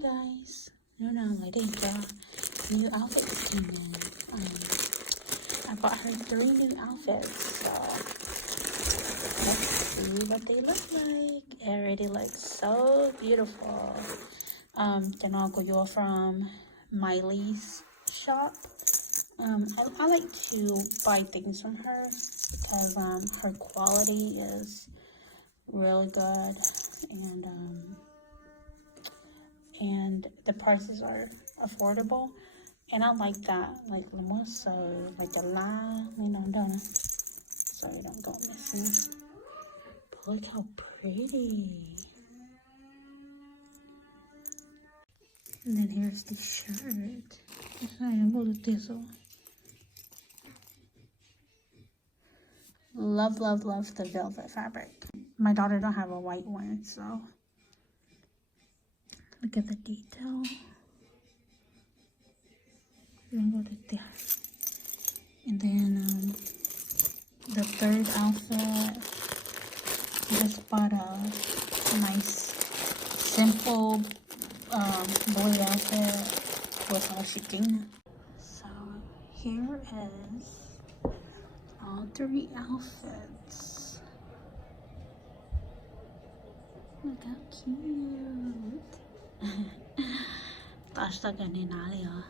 guys. New now, lady. New outfit came in. I bought her 3 new outfits. So let's see what they look like. It already looks so beautiful. You're from Miley's shop. I like to buy things from her because her quality is really good, and the prices are affordable, and I like that, like so like a line, don't it? So you don't go missing. But look how pretty. And then here's the shirt. Love the velvet fabric. My daughter don't have a white one, so look at the detail. There. And then the third outfit, I just bought a nice simple boy outfit with all chicken. So here is all 3 outfits. Look how cute. 到时候给你哪里啊？